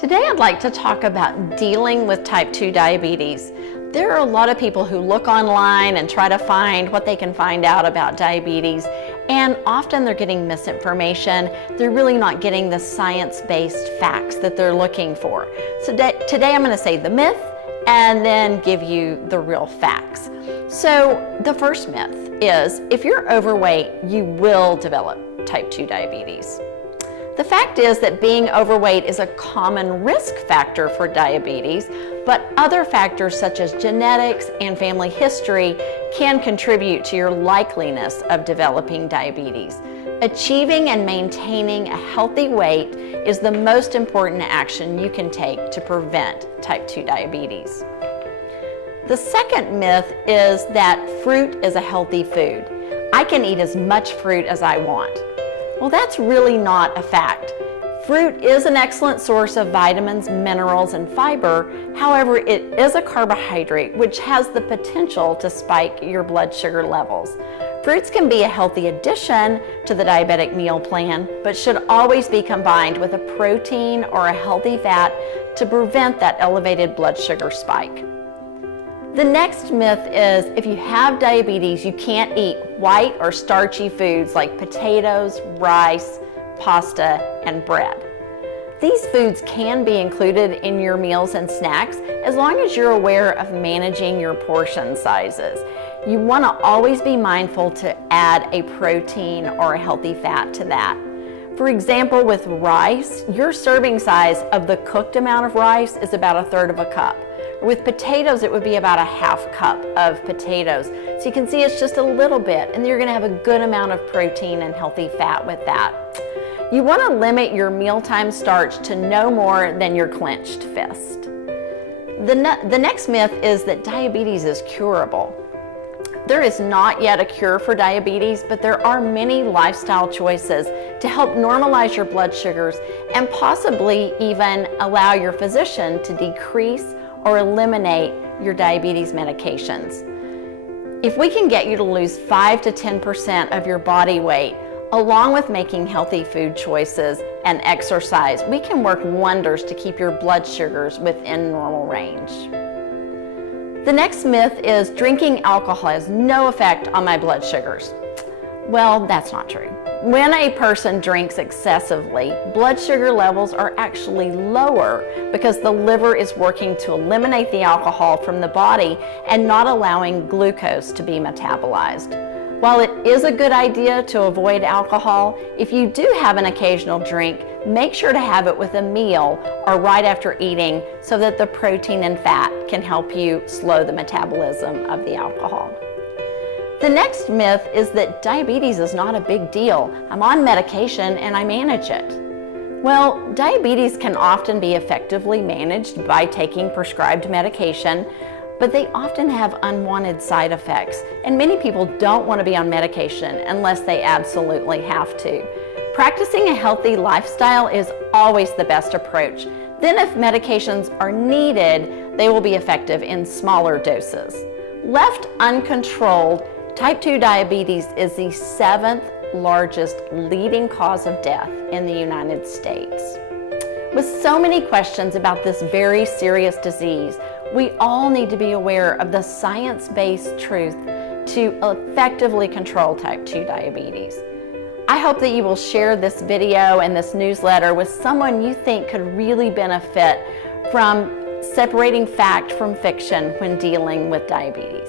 Today I'd like to talk about dealing with type 2 diabetes. There are a lot of people who look online and try to find what they can find out about diabetes, and often they're getting misinformation. They're really not getting the science-based facts that they're looking for. So today I'm going to say the myth and then give you the real facts. So the first myth is if you're overweight, you will develop type 2 diabetes. The fact is that being overweight is a common risk factor for diabetes, but other factors such as genetics and family history can contribute to your likeliness of developing diabetes. Achieving and maintaining a healthy weight is the most important action you can take to prevent type 2 diabetes. The second myth is that fruit is a healthy food. I can eat as much fruit as I want. Well, that's really not a fact. Fruit is an excellent source of vitamins, minerals, and fiber. However, it is a carbohydrate which has the potential to spike your blood sugar levels. Fruits can be a healthy addition to the diabetic meal plan, but should always be combined with a protein or a healthy fat to prevent that elevated blood sugar spike. The next myth is if you have diabetes, you can't eat white or starchy foods like potatoes, rice, pasta, and bread. These foods can be included in your meals and snacks as long as you're aware of managing your portion sizes. You want to always be mindful to add a protein or a healthy fat to that. For example, with rice, your serving size of the cooked amount of rice is about 1/3 of a cup. With potatoes, it would be about 1/2 cup of potatoes. So you can see it's just a little bit, and you're going to have a good amount of protein and healthy fat with that. You want to limit your mealtime starch to no more than your clenched fist. The next myth is that diabetes is curable. There is not yet a cure for diabetes, but there are many lifestyle choices to help normalize your blood sugars and possibly even allow your physician to decrease or eliminate your diabetes medications. If we can get you to lose 5 to 10% of your body weight, along with making healthy food choices and exercise, we can work wonders to keep your blood sugars within normal range. The next myth is drinking alcohol has no effect on my blood sugars. Well, that's not true. When a person drinks excessively, blood sugar levels are actually lower because the liver is working to eliminate the alcohol from the body and not allowing glucose to be metabolized. While it is a good idea to avoid alcohol, if you do have an occasional drink, make sure to have it with a meal or right after eating so that the protein and fat can help you slow the metabolism of the alcohol. The next myth is that diabetes is not a big deal. I'm on medication and I manage it. Well, diabetes can often be effectively managed by taking prescribed medication, but they often have unwanted side effects, and many people don't want to be on medication unless they absolutely have to. Practicing a healthy lifestyle is always the best approach. Then if medications are needed, they will be effective in smaller doses. Left uncontrolled, type 2 diabetes is the 7th largest leading cause of death in the United States. With so many questions about this very serious disease, we all need to be aware of the science-based truth to effectively control type 2 diabetes. I hope that you will share this video and this newsletter with someone you think could really benefit from separating fact from fiction when dealing with diabetes.